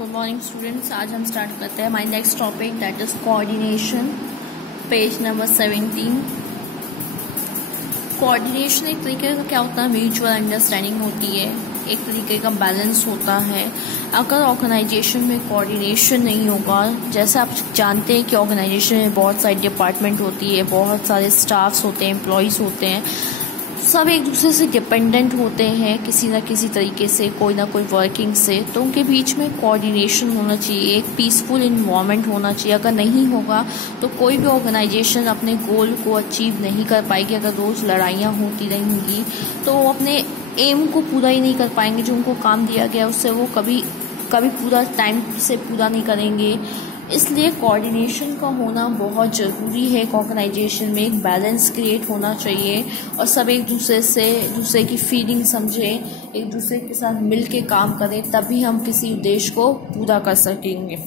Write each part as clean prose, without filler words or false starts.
Good morning students. आज हम start करते हैं हमारी next topic that is coordination, page number 17। Coordination एक तरीके का क्या होता है, म्यूचुअल अंडरस्टैंडिंग होती है, एक तरीके का बैलेंस होता है। अगर ऑर्गेनाइजेशन में कोऑर्डिनेशन नहीं होगा, जैसे आप जानते हैं कि ऑर्गेनाइजेशन में बहुत सारी डिपार्टमेंट होती है, बहुत सारे स्टाफ्स होते हैं, एम्प्लॉयज़ होते हैं, सब एक दूसरे से डिपेंडेंट होते हैं किसी ना किसी तरीके से, कोई ना कोई वर्किंग से। तो उनके बीच में कोऑर्डिनेशन होना चाहिए, एक पीसफुल इन्वायरमेंट होना चाहिए। अगर नहीं होगा तो कोई भी ऑर्गेनाइजेशन अपने गोल को अचीव नहीं कर पाएगी। अगर रोज़ लड़ाइयाँ होती रहेंगी तो वो अपने एम को पूरा ही नहीं कर पाएंगे। जो उनको काम दिया गया उससे वो कभी पूरा टाइम से पूरा नहीं करेंगे। इसलिए कोऑर्डिनेशन का होना बहुत ज़रूरी है। एक ऑर्गेनाइजेशन में एक बैलेंस क्रिएट होना चाहिए और सब एक दूसरे की फीलिंग समझें, एक दूसरे के साथ मिल के काम करें, तभी हम किसी उद्देश्य को पूरा कर सकेंगे।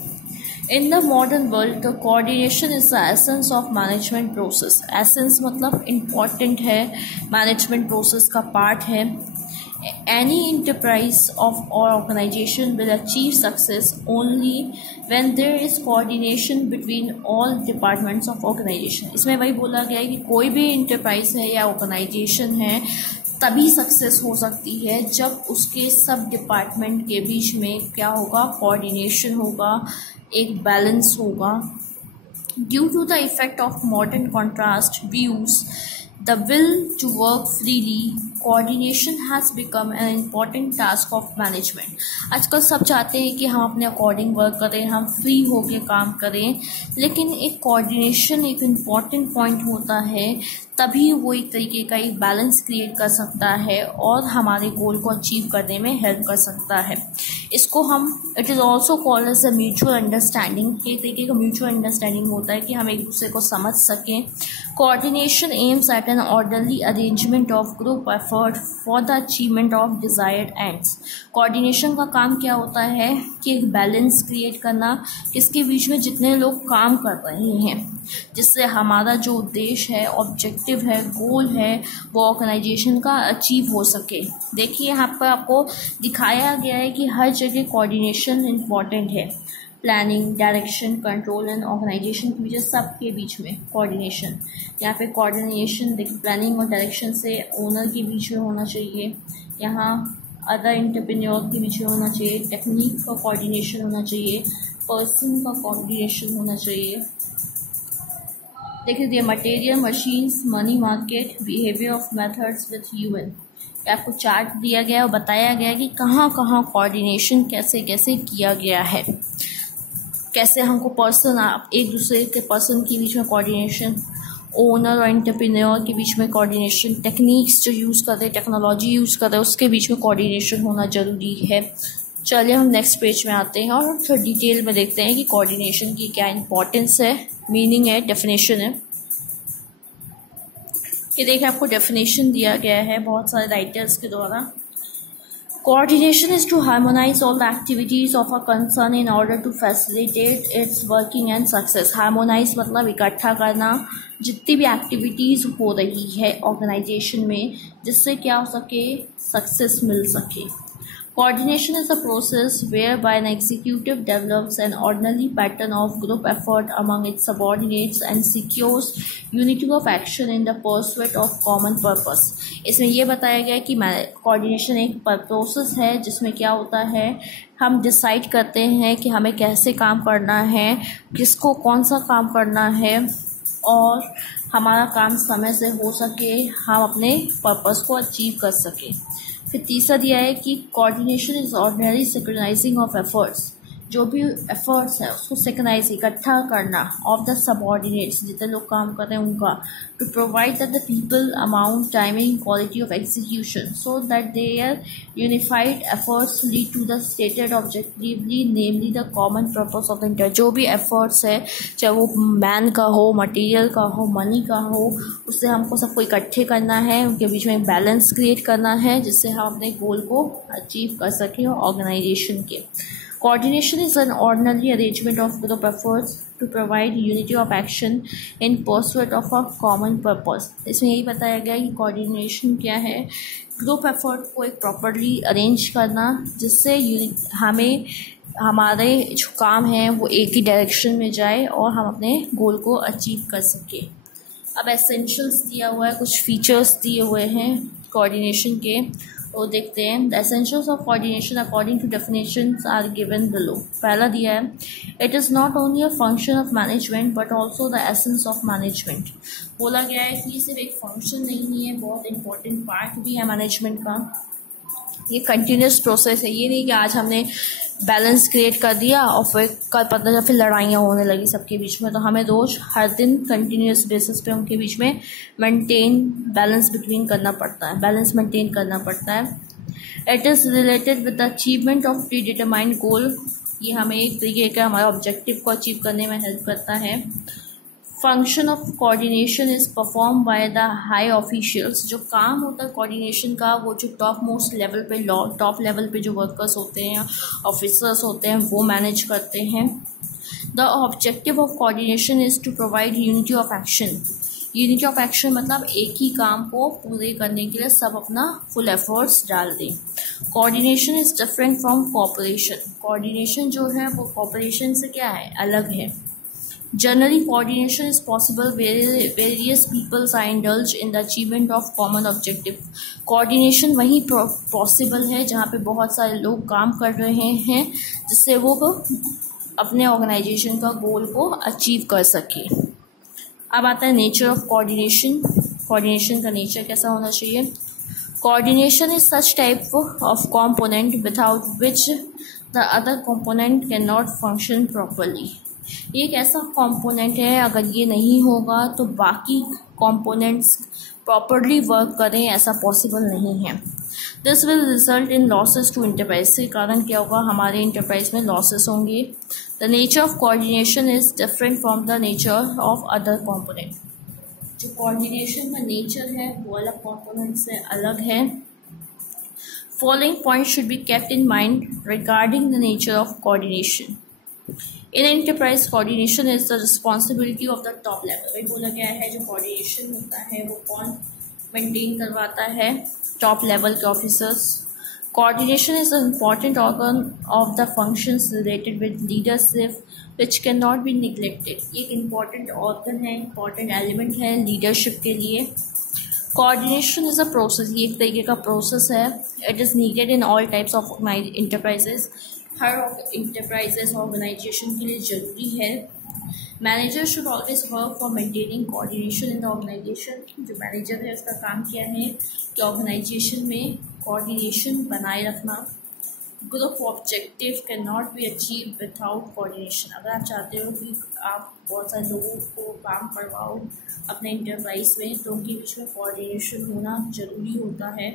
In the modern world, the coordination is the essence of management process. Essence मतलब important है, management process का part है। Any enterprise of or organization will achieve success only when there is coordination between all departments of organization. इसमें वही बोला गया है कि कोई भी enterprise है या organization है तभी सक्सेस हो सकती है जब उसके सब डिपार्टमेंट के बीच में क्या होगा, कोऑर्डिनेशन होगा, एक बैलेंस होगा। Due to the effect of modern contrast views, the will to work freely, coordination has become an important task of management. आजकल सब चाहते हैं कि हम अपने अकॉर्डिंग वर्क करें, हम फ्री होके काम करें, लेकिन एक कोऑर्डिनेशन एक इम्पॉर्टेंट पॉइंट होता है, तभी वो एक तरीके का एक बैलेंस क्रिएट कर सकता है और हमारे गोल को अचीव करने में हेल्प कर सकता है। इसको हम it is also called as a mutual understanding. एक तरीके का म्यूचुअल अंडरस्टैंडिंग होता है कि हम एक दूसरे को समझ सकें। Coordination aims at an orderly arrangement of group effort for the achievement of desired ends. Coordination का काम क्या होता है कि एक बैलेंस क्रिएट करना, किसके बीच में जितने लोग काम कर रहे हैं, जिससे हमारा जो उद्देश्य है, ऑब्जेक्टिव है, गोल है, वो ऑर्गेनाइजेशन का अचीव हो सके। देखिए यहाँ पर आपको दिखाया गया है कि हर जगह कोऑर्डिनेशन इम्पॉर्टेंट है। Planning, direction, control and organisation के बीच, सबके बीच में कोऑर्डिनेशन। यहाँ पे कोऑर्डिनेशन प्लानिंग और डायरेक्शन से ओनर के बीच में होना चाहिए, यहाँ अदर एंटरप्रेन्योर के बीच में होना चाहिए, टेक्निक का कोऑर्डिनेशन होना चाहिए, पर्सन का कोऑर्डिनेशन होना चाहिए। देखिए material, machines, money market, behaviour of methods with human. आपको चार्ट दिया गया और बताया गया कि कहाँ कहाँ कोऑर्डिनेशन कैसे कैसे किया गया है, कैसे हमको पर्सन, एक दूसरे के पर्सन के बीच में कोऑर्डिनेशन, ओनर और एंटरप्रेन्योर के बीच में कोऑर्डिनेशन, टेक्निक्स जो यूज़ कर रहे हैं, टेक्नोलॉजी यूज़ कर रहे हैं, उसके बीच में कोऑर्डिनेशन होना ज़रूरी है। चलिए हम नेक्स्ट पेज में आते हैं और फिर डिटेल में देखते हैं कि कोऑर्डिनेशन की क्या इंपॉर्टेंस है, मीनिंग है, डेफिनेशन है। ये देखिए आपको डेफिनेशन दिया गया है बहुत सारे राइटर्स के द्वारा। Coordination is to harmonize all the activities of a concern in order to facilitate its working and success. Harmonize मतलब इकट्ठा करना जितनी भी एक्टिविटीज़ हो रही है ऑर्गेनाइजेशन में, जिससे क्या हो सके, सक्सेस मिल सके। Coordination is a process whereby an executive develops an orderly pattern of group effort among its subordinates and secures unity of action in the pursuit of common purpose. इसमें यह बताया गया है कि कोऑर्डिनेशन एक प्रोसेस है जिसमें क्या होता है, हम डिसाइड करते हैं कि हमें कैसे काम करना है, किसको कौन सा काम करना है, और हमारा काम समय से हो सके, हम अपने पर्पस को अचीव कर सकें। फिर तीसरा दिया है कि coordination is ordinary synchronising of efforts. जो भी एफर्ट्स है उसको सिंक्रोनाइज, इकट्ठा करना, ऑफ द सबऑर्डिनेट्स, जितने लोग काम कर रहे हैं उनका, to provide that the people amount, timing, quality of execution so that their unified efforts lead to the stated objectively, namely the common purpose of inter. जो भी एफर्ट्स है, चाहे वो मैन का हो, मटेरियल का हो, मनी का हो, उससे हमको सबको इकट्ठे करना है, उनके बीच में बैलेंस क्रिएट करना है, जिससे हम अपने गोल को अचीव कर सकें ऑर्गेनाइजेशन के। Coordination is an orderly arrangement of group efforts to provide unity of action in pursuit of a common purpose. इसमें यही बताया गया कि कोऑर्डिनेशन क्या है, ग्रुप एफर्ट को एक प्रॉपरली अरेंज करना जिससे हमें हमारे जो काम हैं वो एक ही डायरेक्शन में जाए और हम अपने गोल को अचीव कर सकें। अब एसेंशियल्स दिया हुआ है, कुछ फीचर्स दिए हुए हैं कोऑर्डिनेशन के, वो देखते हैं। The essentials of coordination according to definitions are given below. पहला दिया है, it is not only a function of management but also the essence of management. बोला गया है कि ये सिर्फ एक फंक्शन नहीं है, बहुत इंपॉर्टेंट पार्ट भी है मैनेजमेंट का। ये कंटिन्यूस प्रोसेस है, ये नहीं कि आज हमने बैलेंस क्रिएट कर दिया और फिर कल पता चला फिर लड़ाइयाँ होने लगी सबके बीच में। तो हमें रोज़ हर दिन कंटिन्यूस बेसिस पे उनके बीच में बैलेंस बिटवीन करना पड़ता है, बैलेंस मेंटेन करना पड़ता है। It is related with the achievement of predetermined goal. ये हमें एक तरीके का हमारे ऑब्जेक्टिव को अचीव करने में हेल्प करता है। Function of coordination is perform by the high officials. जो काम होता है कोऑर्डिनेशन का, वो जो टॉप मोस्ट लेवल पे टॉप लेवल पे जो वर्कर्स होते हैं, ऑफिसर्स होते हैं, वो मैनेज करते हैं। The objective of coordination is to provide unity of action. Unity of action मतलब एक ही काम को पूरे करने के लिए सब अपना फुल एफर्ट्स डाल दें। Coordination is different from cooperation. Coordination जो है वो कोऑपरेशन से क्या है, अलग है। Generally, coordination is possible where various peoples are indulged in the achievement of common objective. Coordination वहीं पॉसिबल है जहाँ पे बहुत सारे लोग काम कर रहे हैं जिससे वो अपने ऑर्गेनाइजेशन का गोल को अचीव कर सके। अब आता है नेचर ऑफ कोऑर्डिनेशन। कोऑर्डिनेशन का नेचर कैसा होना चाहिए? Coordination is such type of component without which the other component can not function properly. ये एक ऐसा कंपोनेंट है, अगर ये नहीं होगा तो बाकी कंपोनेंट्स प्रॉपरली वर्क करें, ऐसा पॉसिबल नहीं है। This will result in losses to enterprise. से कारण क्या होगा, हमारे इंटरप्राइज में लॉसेस होंगे। The nature of coordination is different from the nature of other component. जो कोऑर्डिनेशन का नेचर है वो अलग कंपोनेंट से अलग है। Following point should be kept in mind regarding the nature of coordination. In enterprise coordination is the responsibility of the top level. वही बोला गया है जो कोऑर्डिनेशन होता है वो कौन मेंटेन करवाता है, टॉप लेवल के officers. Coordination is an important organ of the functions related with leadership which cannot be neglected। ये एक इम्पॉर्टेंट ऑर्गन है, इम्पॉर्टेंट एलिमेंट है लीडरशिप के लिए। कोऑर्डिनेशन इज अ प्रोसेस, ये एक तरीके का प्रोसेस है। It is needed in all types of enterprises. हर इंटरप्राइजेस ऑर्गेनाइजेशन के लिए ज़रूरी है। Manager should always work for maintaining coordination in the organisation. जो मैनेजर है उसका काम क्या है कि ऑर्गेनाइजेशन में कोऑर्डिनेशन बनाए रखना। Group objective can not be achieve without coordination. अगर आप चाहते हो कि आप बहुत सारे लोगों को काम करवाओ अपने इंटरप्राइज में, तो उनके बीच में कोऑर्डिनेशन होना ज़रूरी होता है।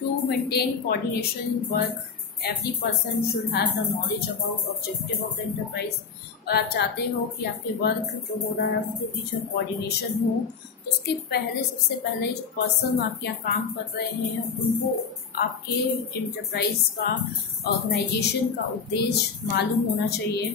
To maintain coordination work every person should have the knowledge about objective of the enterprise. और आप चाहते हो कि आपके वर्क जो हो रहा है उसके पीछे कोऑर्डिनेशन हो, तो उसके पहले सबसे पहले जो पर्सन आपके यहाँ काम कर रहे हैं उनको आपके इंटरप्राइज का, ऑर्गेनाइजेशन का उद्देश्य मालूम होना चाहिए।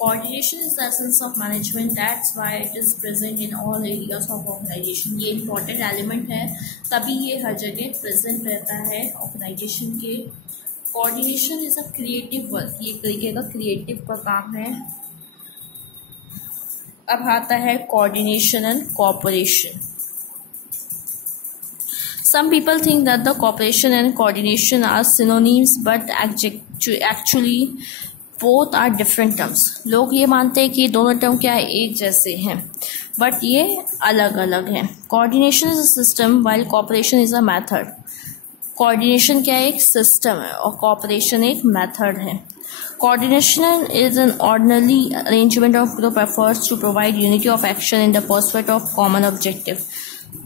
Coordination is the essence of management. That's why it is present in all areas of organization. ये important element है, तभी ये हर जगह present रहता है ऑर्गेनाइजेशन के। Coordination is a creative work। ये एक तरीके का creative का काम है। अब आता है coordination and cooperation. Some people think that the cooperation and coordination are synonyms, but actually both are different terms. लोग ये मानते हैं कि दोनों टर्म क्या है, एक जैसे हैं, बट ये अलग अलग हैं। Coordination is a system while cooperation is a method. Coordination क्या है, एक सिस्टम है, और कोऑपरेशन एक मेथड है। Coordination is an ordinary arrangement of group efforts to provide unity of action in the pursuit of common objective.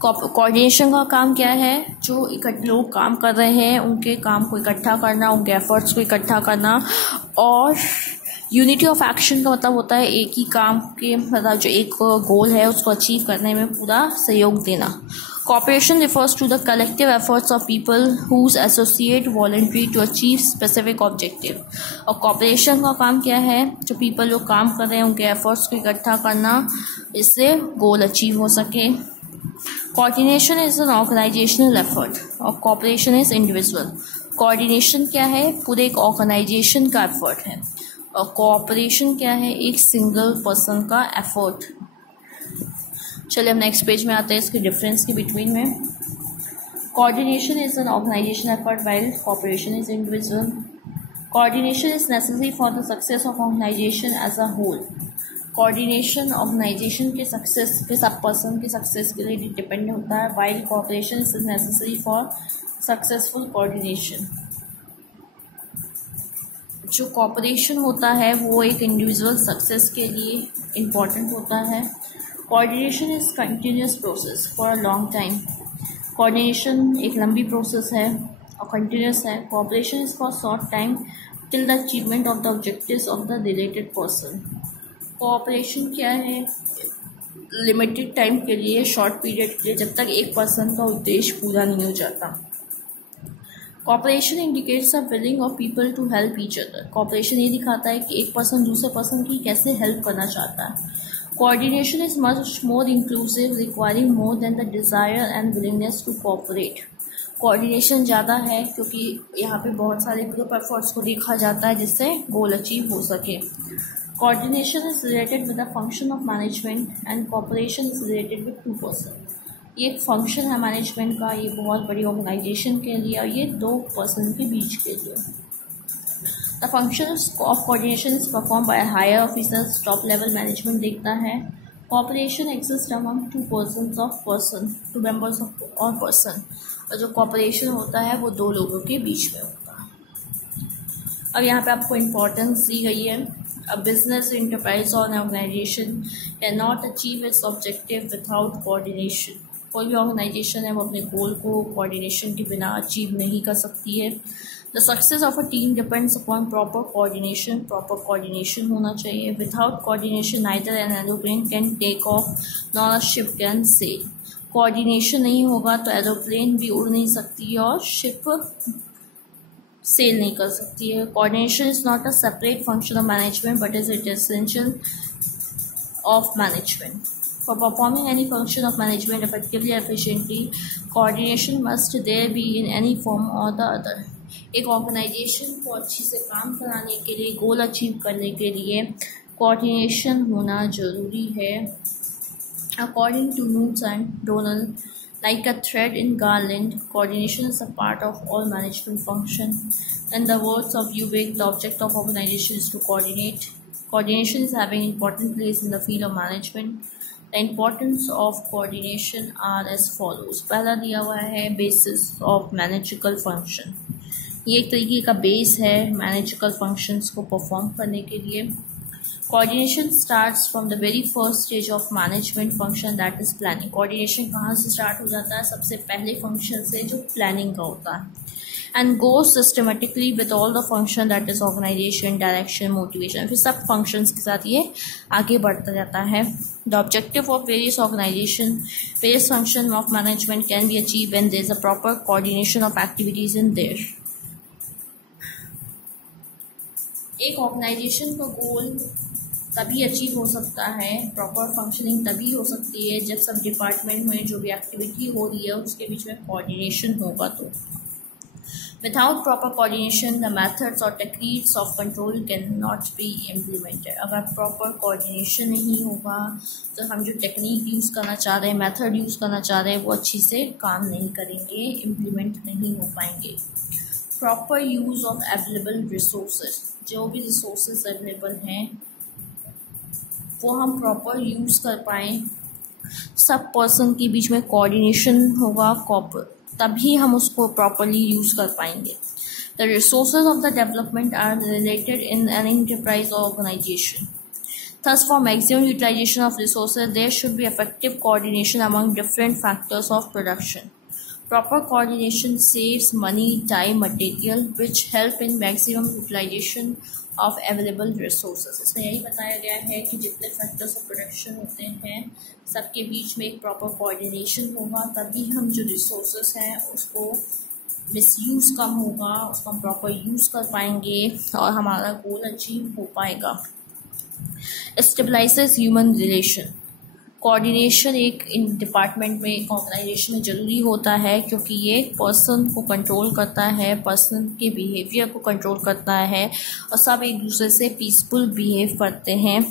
Coordination का काम क्या है, जो लोग काम कर रहे हैं उनके काम को इकट्ठा करना, उनके एफर्ट्स को इकट्ठा करना। और यूनिटी ऑफ एक्शन का मतलब होता है एक ही काम के, मतलब जो एक गोल है उसको अचीव करने में पूरा सहयोग देना। Cooperation refers to the collective efforts of people whose associate voluntary to achieve specific objective. और कोऑपरेशन का काम क्या है, जो पीपल लोग काम कर रहे हैं उनके एफर्ट्स को इकट्ठा करना, इससे गोल अचीव हो सके। Coordination is an organizational effort और cooperation is individual। कोऑर्डिनेशन क्या है? पूरे एक ऑर्गेनाइजेशन का एफर्ट है, और कोऑपरेशन क्या है? एक सिंगल पर्सन का एफर्ट। चलिए हम नेक्स्ट पेज में आते हैं इसके डिफरेंस के बिटवीन में। Coordination is an organisation effort while cooperation is individual. Coordination is necessary for the success of organisation as a whole. Coordination organisation के सक्सेस के सब पर्सन के सक्सेस के लिए डिपेंड होता है, while cooperation is necessary for successful coordination. जो cooperation होता है वो एक इंडिविजुअल सक्सेस के लिए इम्पॉर्टेंट होता है। Coordination is continuous process for a long time. Coordination एक लंबी प्रोसेस है और कंटिन्यूस है। Cooperation is for short time till the achievement of the objectives of the related person. Cooperation क्या है? लिमिटेड टाइम के लिए, शॉर्ट पीरियड के लिए, जब तक एक पर्सन का उद्देश्य पूरा नहीं हो जाता। Cooperation indicates a willing of people to help each other. Cooperation ये दिखाता है कि एक पर्सन दूसरे पर्सन की कैसे हेल्प करना चाहता है। Coordination is much more inclusive, requiring more than the desire and willingness to cooperate. Coordination ज़्यादा है क्योंकि यहाँ पे बहुत सारे ग्रुप एफर्ट्स को देखा जाता है जिससे गोल अचीव हो सके। Coordination is related with the function of management and cooperation is related with two person. ये एक फंक्शन है मैनेजमेंट का, ये बहुत बड़ी ऑर्गेनाइजेशन के लिए, और ये दो पर्सन के बीच के लिए। The function of coordination is perform by higher officers, top level management देखता है। Cooperation exist among two members of और पर्सन, और जो कोऑपरेशन होता है वो दो लोगों के बीच में होता है। अब यहाँ पे आपको इम्पोर्टेंस दी गई है। A business, enterprise or an organization cannot achieve its objective without coordination. कोई भी ऑर्गेनाइजेशन है वो अपने गोल को कोऑर्डिनेशन के बिना अचीव नहीं कर सकती है। The success of a team depends upon proper coordination. Proper coordination होना चाहिए। Without coordination neither an aeroplane can take off nor a ship can sail. Coordination नहीं होगा तो एरोप्लेन भी उड़ नहीं सकती और शिप सेल नहीं कर सकती है। Coordination is not a separate function of management but is it essential of management. For performing any function of management effectively efficiently, coordination must there be in any form और the other. एक organisation को अच्छी से काम कराने के लिए, goal achieve करने के लिए कोऑर्डिनेशन होना जरूरी है। According to Koontz and O'Donnell, like a thread in garland, coordination is a part of all management function. In the words of Ubik, the object of organization is to coordinate. Coordination is having important place in the field of management. The importance of coordination are as follows. पहला दिया हुआ है basis of manageable function. ये एक तरीके का base है मैनेजिकल functions को परफॉर्म करने के लिए। Coordination starts from the very first stage of management function that is planning. Coordination कहाँ से स्टार्ट हो जाता है? सबसे पहले फंक्शन से जो प्लानिंग का होता है। And goes systematically with all the function that is organisation, direction, motivation, फिर सब फंक्शंस के साथ ये आगे बढ़ता जाता है। The objective of various organization, various function of management can be achieve when there is a proper coordination of activities in there. एक ऑर्गेनाइजेशन का गोल तभी अचीव हो सकता है, प्रॉपर फंक्शनिंग तभी हो सकती है जब सब डिपार्टमेंट में जो भी एक्टिविटी हो रही है उसके बीच में कोऑर्डिनेशन होगा। तो without proper coordination the methods और techniques of control cannot be implemented. अगर प्रॉपर कोऑर्डिनेशन नहीं होगा तो हम जो टेक्निक यूज़ करना चाह रहे हैं, मेथड यूज़ करना चाह रहे हैं, वो अच्छी से काम नहीं करेंगे, इम्प्लीमेंट नहीं हो पाएंगे। Proper use of available resources, जो भी रिसोर्सेज अवेलेबल हैं वो हम प्रॉपर यूज़ कर पाएँ, सब पर्सन के बीच में कोऑर्डिनेशन होगा, तभी हम उसको प्रॉपरली यूज़ कर पाएंगे। The resources of the development are related in an enterprise और organization. Thus, for maximum utilization of resources, there should be effective coordination among different factors of production. Proper coordination saves money, time, material, which help in maximum utilization of available resources. इसमें यही बताया गया है कि जितने factors of production होते हैं सबके बीच में एक प्रॉपर कोऑर्डिनेशन होगा, तभी हम जो रिसोर्सेस हैं उसको मिसयूज़ कम होगा, उसको हम प्रॉपर यूज़ कर पाएंगे और हमारा गोल अचीव हो पाएगा। Stabilizes human relation. कोऑर्डिनेशन एक इन डिपार्टमेंट में, एक ऑर्गेनाइजेशन में ज़रूरी होता है, क्योंकि ये पर्सन को कंट्रोल करता है, पर्सन के बिहेवियर को कंट्रोल करता है और सब एक दूसरे से पीसफुल बिहेव करते हैं।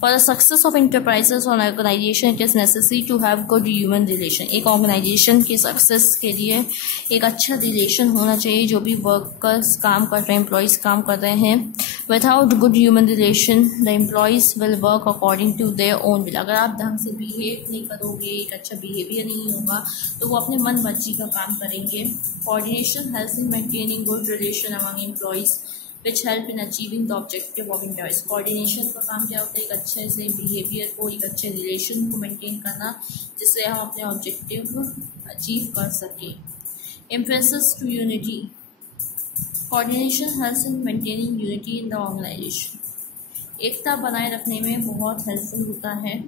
For the success of enterprises और organisation it is necessary to have good human relation. एक ऑर्गेनाइजेशन के सक्सेस के लिए एक अच्छा रिलेशन होना चाहिए, जो भी वर्कर्स काम कर रहे हैं, एम्प्लॉयज़ काम कर रहे हैं। Without good human relation the employees will work according to their own will. अगर आप ढंग से बिहेव नहीं करोगे, एक अच्छा बिहेवियर नहीं होगा, तो वो अपने मन मर्जी का काम करेंगे। Coordination helps in maintaining good relation among employees which help in achieving the objective of enterprise. Coordination का काम क्या होता है? एक अच्छे से बिहेवियर को, एक अच्छे रिलेशन को मेंटेन करना, जिससे हम अपने ऑब्जेक्टिव अचीव कर सकें। Impresses to unity. Coordination helps in maintaining unity in the organisation. एकता बनाए रखने में बहुत हेल्पफुल होता है।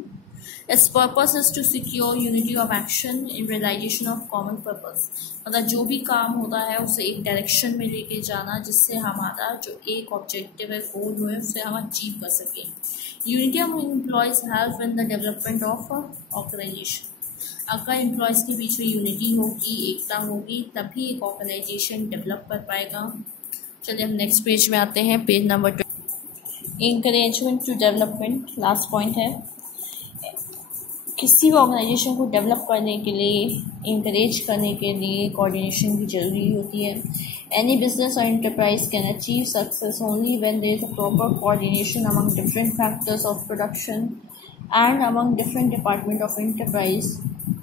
Its purpose is to secure unity of action in realization of common purpose। मतलब जो भी काम होता है उसे एक डायरेक्शन में लेके जाना, जिससे हमारा जो एक ऑब्जेक्टिव है, गोल है, उसे हम अचीव कर सकें। Unity among employees help in the development of organization. अगर एम्प्लॉयज़ के बीच में यूनिटी होगी, एकता होगी, तभी एक ऑर्गेनाइजेशन डेवलप कर पाएगा। चलिए हम नेक्स्ट पेज में आते हैं, page number 2। Encouragement to development last point है। किसी भी ऑर्गेनाइजेशन को डेवलप करने के लिए, इंकरेज करने के लिए कोऑर्डिनेशन की ज़रूरी होती है। एनी बिजनेस और enterprise can achieve success only when there is a proper coordination among different factors of production and among different department of enterprise.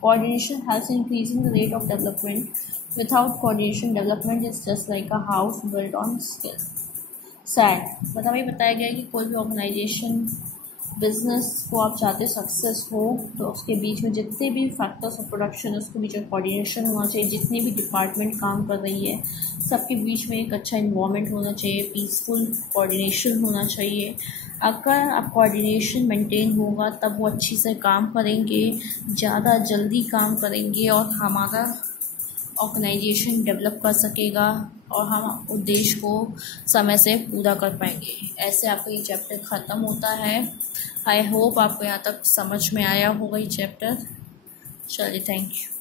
Coordination helps increasing the rate of development. Without coordination development is just like a house built on skill. सैड मतलब ये बताया गया है कि कोई भी organisation, business को आप चाहते सक्सेस हो, तो उसके बीच में जितने भी फैक्टर्स ऑफ प्रोडक्शन, उसके बीच में कोऑर्डिनेशन होना चाहिए। जितनी भी डिपार्टमेंट काम कर रही है, सबके बीच में एक अच्छा इन्वायरमेंट होना चाहिए, पीसफुल कोऑर्डिनेशन होना चाहिए। अगर आप कोऑर्डिनेशन मेंटेन होगा, तब वो अच्छी से काम करेंगे, ज़्यादा जल्दी काम करेंगे और हमारा ऑर्गेनाइजेशन डेवलप कर सकेगा और हम उद्देश्य को समय से पूरा कर पाएंगे। ऐसे आपका ये चैप्टर ख़त्म होता है। आई होप आपको यहाँ तक समझ में आया होगा ये चैप्टर। चलिए, थैंक यू।